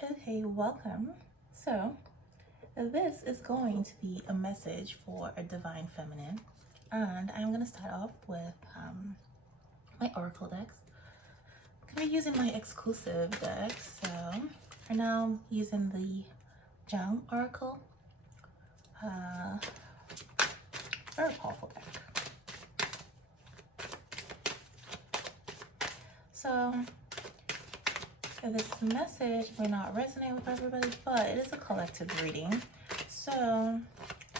Okay, welcome. So, this is going to be a message for a divine feminine, and I'm going to start off with my oracle decks. I'm going to be using my exclusive deck, so for now, I'm using the Jung Oracle. Very powerful deck. So, this message may not resonate with everybody, but it is a collective reading. So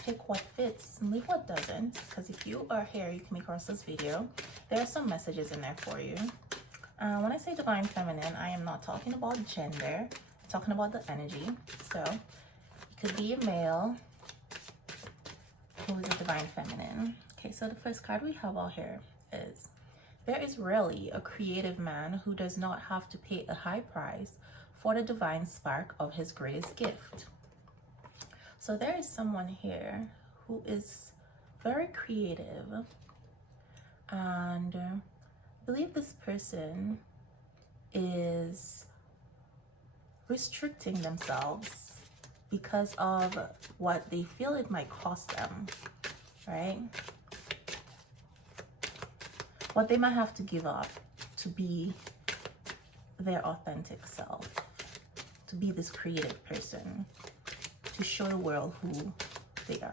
take what fits and leave what doesn't, because if you are here, you come across this video, there are some messages in there for you. When I say divine feminine, I am not talking about gender, I'm talking about the energy. So you could be a male who is a divine feminine. Okay, so the first card we have out here is: there is rarely a creative man who does not have to pay a high price for the divine spark of his greatest gift. So there is someone here who is very creative, and I believe this person is restricting themselves because of what they feel it might cost them, right? What they might have to give up to be their authentic self, to be this creative person, to show the world who they are.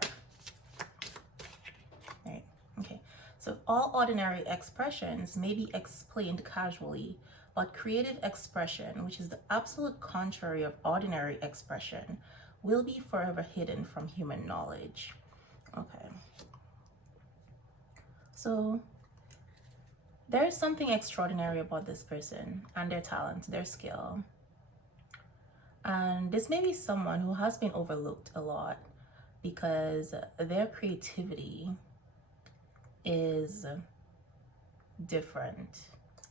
Right? Okay. So all ordinary expressions may be explained casually, but creative expression, which is the absolute contrary of ordinary expression, will be forever hidden from human knowledge. Okay. So there is something extraordinary about this person and their talent, their skill. And this may be someone who has been overlooked a lot because their creativity is different.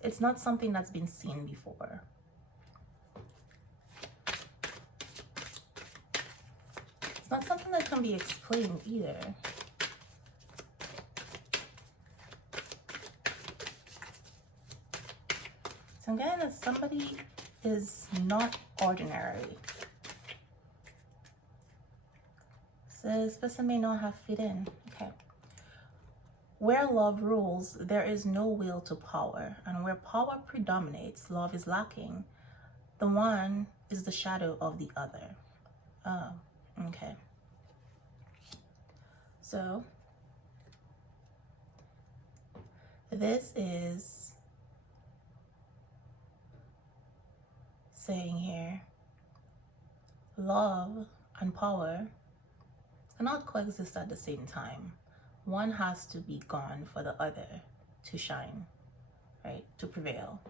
It's not something that's been seen before. It's not something that can be explained either. So I'm getting that somebody is not ordinary. So this person may not have fit in. Okay. Where love rules, there is no will to power. And where power predominates, love is lacking. The one is the shadow of the other. Oh, okay. So this is saying here, love and power cannot coexist at the same time. One has to be gone for the other to shine, right? To prevail.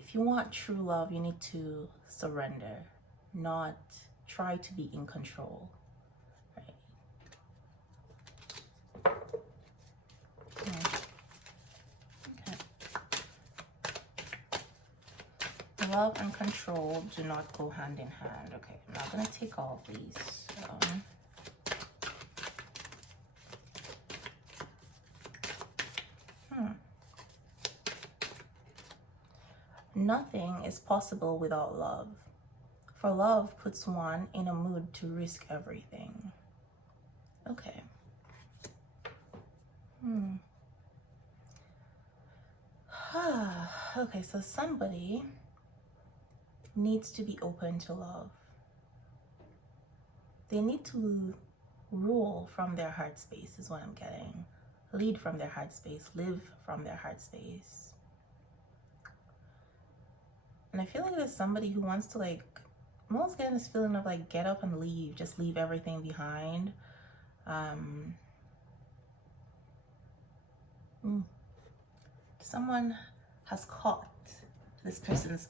If you want true love, you need to surrender, not try to be in control, right? Okay. Love and control do not go hand in hand. Okay, I'm not gonna take all of these. Nothing is possible without love, for love puts one in a mood to risk everything. Okay. Okay, so somebody needs to be open to love. They need to rule from their heart space is what I'm getting. Lead from their heart space, live from their heart space. And I feel like there's somebody who wants to, like, I'm almost getting this feeling of like get up and leave, just leave everything behind. Someone has caught this person's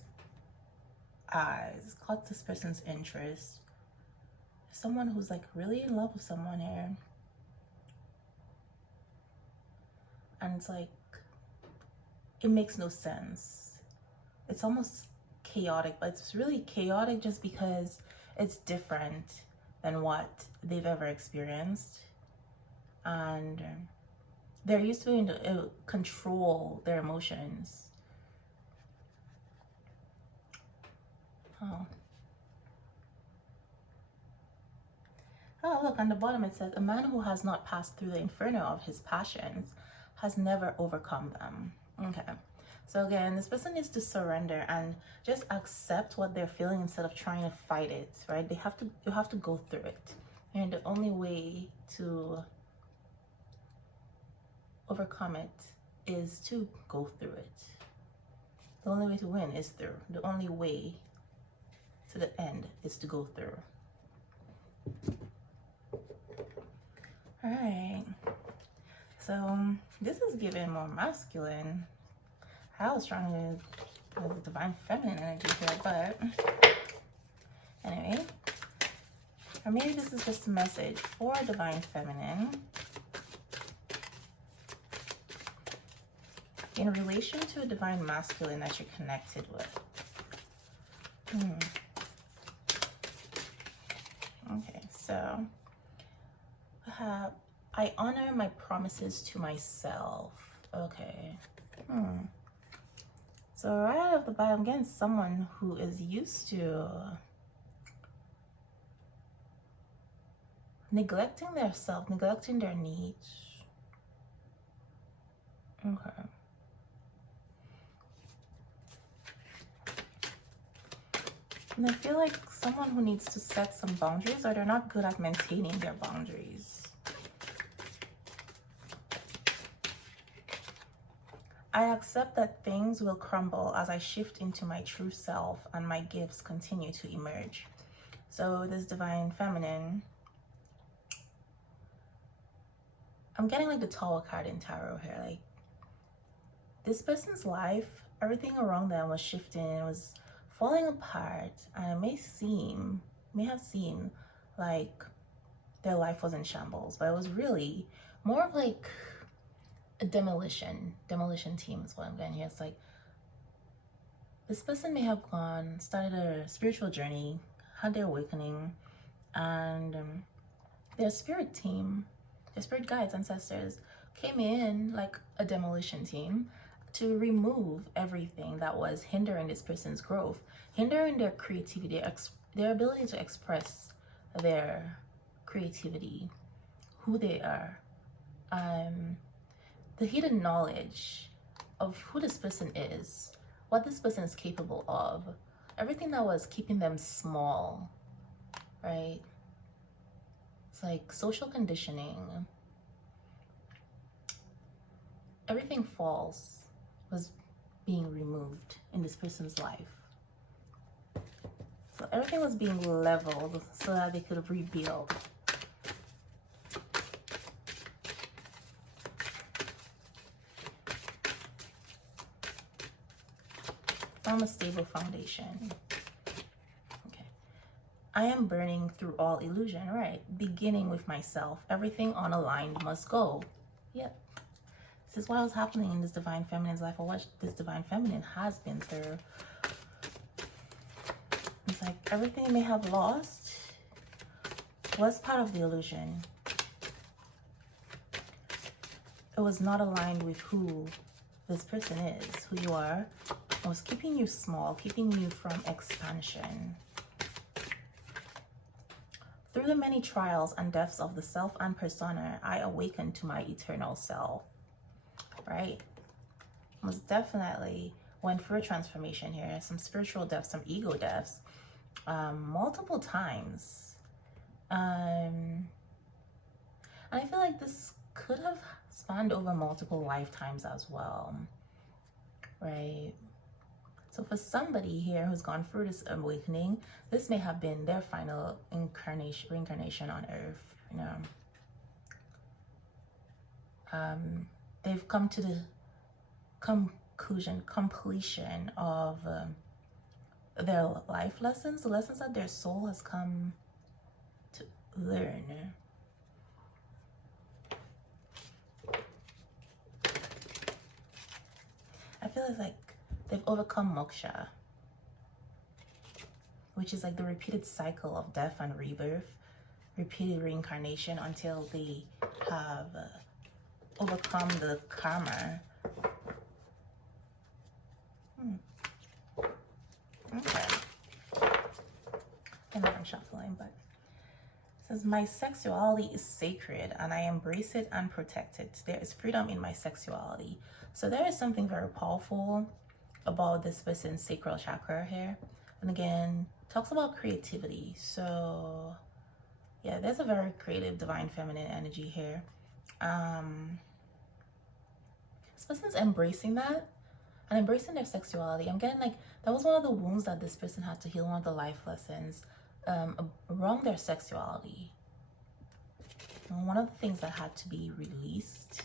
eyes, caught this person's interest. Someone who's like really in love with someone here. And it's like, it makes no sense. It's almost chaotic, but it's really chaotic just because it's different than what they've ever experienced. And they're used to being able to control their emotions. Oh. Oh, look, on the bottom it says, a man who has not passed through the inferno of his passions has never overcome them. Okay. So again, this person needs to surrender and just accept what they're feeling instead of trying to fight it, right? You have to go through it. And the only way to overcome it is to go through it. The only way to win is through. The only way to the end is to go through. All right. So this is giving more masculine. I was trying to have divine feminine energy here, but anyway. Or maybe this is just a message for divine feminine in relation to a divine masculine that you're connected with. Okay, so I honor my promises to myself. Okay. So right out of the bottom, I'm getting someone who is used to neglecting their self, neglecting their needs. Okay. And I feel like someone who needs to set some boundaries, or they're not good at maintaining their boundaries. I accept that things will crumble as I shift into my true self and my gifts continue to emerge. So this divine feminine, I'm getting like the Tower card in tarot here. Like this person's life, everything around them was shifting, it was falling apart, and it may have seemed like their life was in shambles, but it was really more of like a demolition team is what I'm getting here. It's like this person may have started a spiritual journey, had their awakening, and their spirit team, their spirit guides, ancestors came in like a demolition team to remove everything that was hindering this person's growth, hindering their creativity, their ability to express their creativity, who they are, the hidden knowledge of who this person is, what this person is capable of, everything that was keeping them small, right? It's like social conditioning. Everything false was being removed in this person's life. So everything was being leveled so that they could rebuild. From a stable foundation. Okay. I am burning through all illusion, right? Beginning with myself. Everything unaligned must go. Yep. This is what was happening in this divine feminine's life, or what this divine feminine has been through. It's like everything they may have lost was part of the illusion. It was not aligned with who this person is, who you are. It was keeping you small, keeping you from expansion. Through the many trials and deaths of the self and persona, I awakened to my eternal self. Right? Most definitely went through a transformation here, some spiritual deaths, some ego deaths, multiple times. And I feel like this could have spanned over multiple lifetimes as well, right? So for somebody here who's gone through this awakening, this may have been their final reincarnation on Earth, you know. They've come to the completion of their life lessons, the lessons that their soul has come to learn. I feel it's like they've overcome moksha, which is like the repeated cycle of death and rebirth, repeated reincarnation until they have overcome the karma. Okay. misspelling, but it says, my sexuality is sacred and I embrace it and protect it. There is freedom in my sexuality. So there is something very powerful about this person's sacral chakra here. And again, talks about creativity. So yeah, there's a very creative divine feminine energy here. This person's embracing that and embracing their sexuality. I'm getting like that was one of the wounds that this person had to heal, one of the life lessons around their sexuality. And one of the things that had to be released,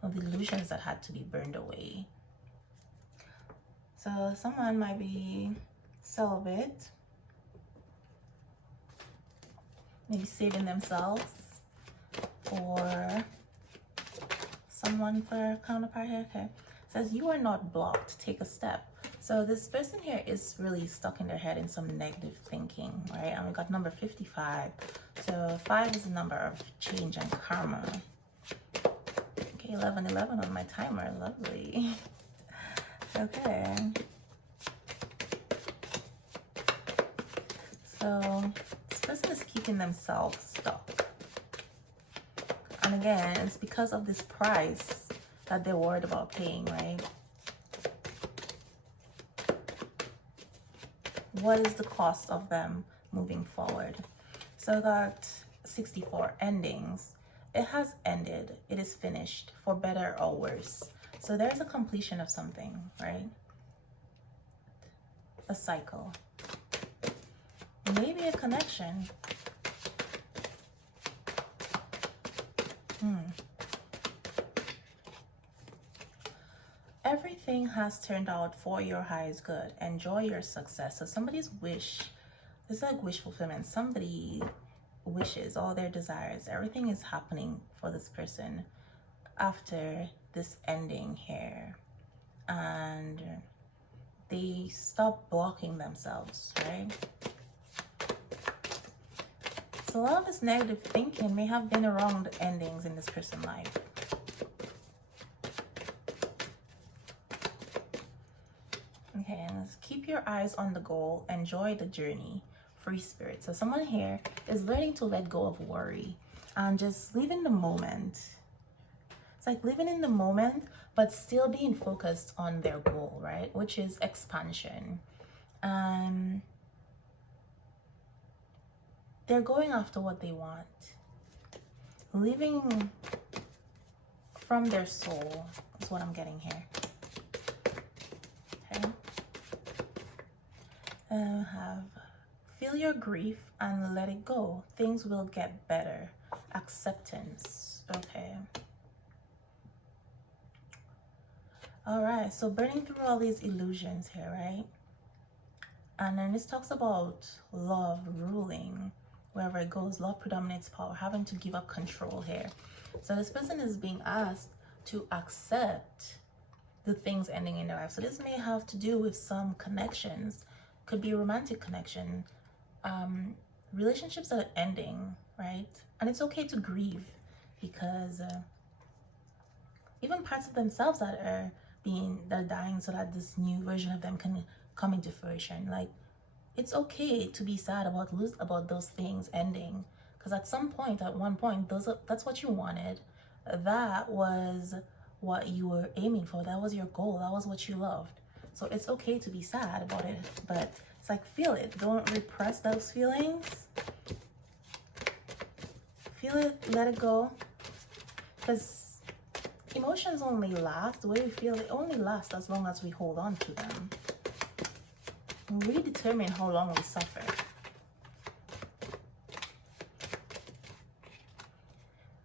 one of the illusions that had to be burned away. So someone might be celibate, maybe saving themselves for someone for a counterpart here. Okay, it says you are not blocked, take a step. So this person here is really stuck in their head in some negative thinking, right? And we got number 55. So 5 is a number of change and karma. Okay, 1111 on my timer, lovely. Okay. So this person is keeping themselves stuck. And again, it's because of this price that they're worried about paying, right? What is the cost of them moving forward? So I got 64 endings. It has ended. It is finished, for better or worse. So there's a completion of something, right? A cycle. Maybe a connection. Everything has turned out for your highest good. Enjoy your success. So somebody's wish, it's like wish fulfillment. Somebody wishes, all their desires, everything is happening for this person after this ending here. And they stop blocking themselves, right? So a lot of this negative thinking may have been around endings in this person's life. Okay, and let's keep your eyes on the goal. Enjoy the journey. Free spirit. So someone here is learning to let go of worry and just live in the moment. It's like living in the moment, but still being focused on their goal, right? Which is expansion. They're going after what they want. Living from their soul is what I'm getting here. Okay. Feel your grief and let it go. Things will get better. Acceptance. Okay. All right. So burning through all these illusions here, right? And then this talks about love ruling wherever it goes. Love predominates power. Having to give up control here. So this person is being asked to accept the things ending in their life. So this may have to do with some connections. Could be a romantic connection. Relationships that are ending, right? And it's okay to grieve because even parts of themselves that are dying so that this new version of them can come into fruition. Like, it's okay to be sad about those things ending, because at some point, at one point, that's what you wanted. That was what you were aiming for. That was your goal. That was what you loved. So it's okay to be sad about it, but it's like, feel it. Don't repress those feelings. Feel it, let it go, because emotions only last, the way we feel, it only lasts as long as we hold on to them. We determine how long we suffer.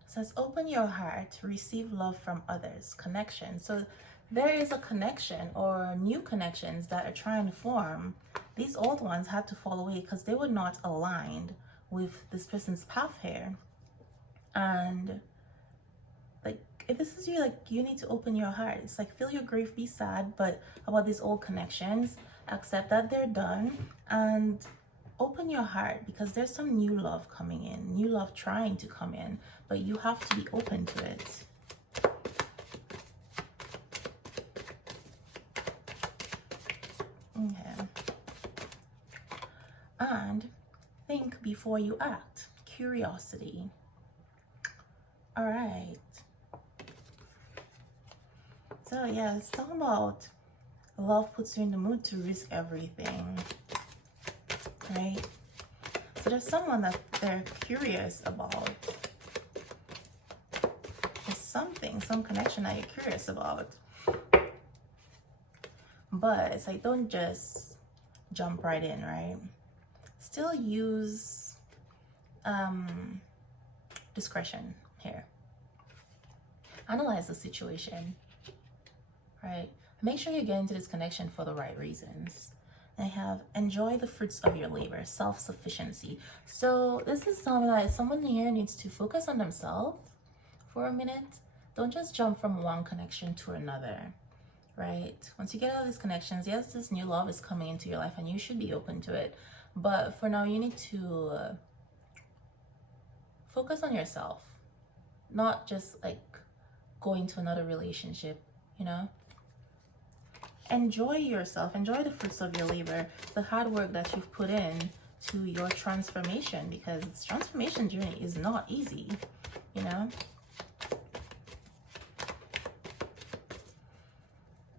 It says, open your heart, receive love from others, connection. So there is a connection or new connections that are trying to form. These old ones had to fall away because they were not aligned with this person's path here. And like, if this is you, like, you need to open your heart. It's like, feel your grief, be sad, but about these old connections, accept that they're done, and open your heart, because there's some new love coming in, new love trying to come in, but you have to be open to it. Okay. And before you act. Curiosity. All right. So yeah, it's talking about love puts you in the mood to risk everything, right? So there's someone that they're curious about. There's something, some connection that you're curious about. But it's like, don't just jump right in, right? Still use discretion here. Analyze the situation, right? Make sure you get into this connection for the right reasons. I have enjoy the fruits of your labor, self-sufficiency. So this is something that someone here needs to focus on themselves for a minute. Don't just jump from one connection to another, right? Once you get all these connections, yes, this new love is coming into your life and you should be open to it. But for now, you need to focus on yourself, not just like going to another relationship, you know? Enjoy yourself, enjoy the fruits of your labor, the hard work that you've put in to your transformation, because this transformation journey is not easy, you know?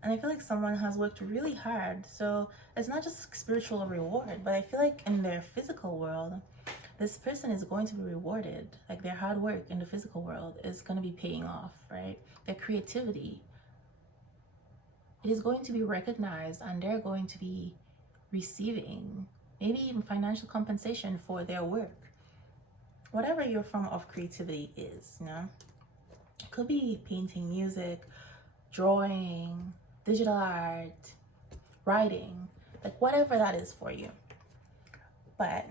And I feel like someone has worked really hard. So it's not just spiritual reward, but I feel like in their physical world, this person is going to be rewarded. Like their hard work in the physical world is going to be paying off, right? Their creativity, it is going to be recognized, and they're going to be receiving maybe even financial compensation for their work. Whatever your form of creativity is, you know? It could be painting, music, drawing, digital art, writing, like whatever that is for you. But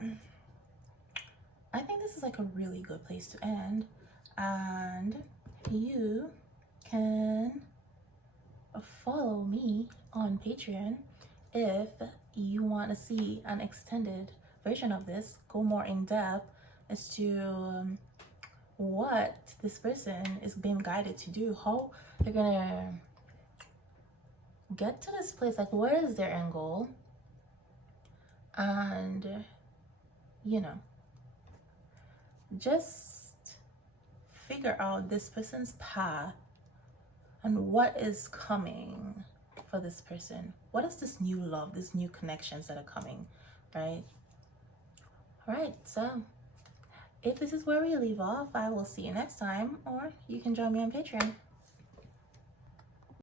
I think this is like a really good place to end, and you can follow me on Patreon if you want to see an extended version of this, go more in depth as to what this person is being guided to do, how they're gonna get to this place, like what is their end goal, and you know, just figure out this person's path and what is coming for this person. What is this new love, these new connections that are coming, right? All right, so if this is where we leave off, I will see you next time, or you can join me on Patreon.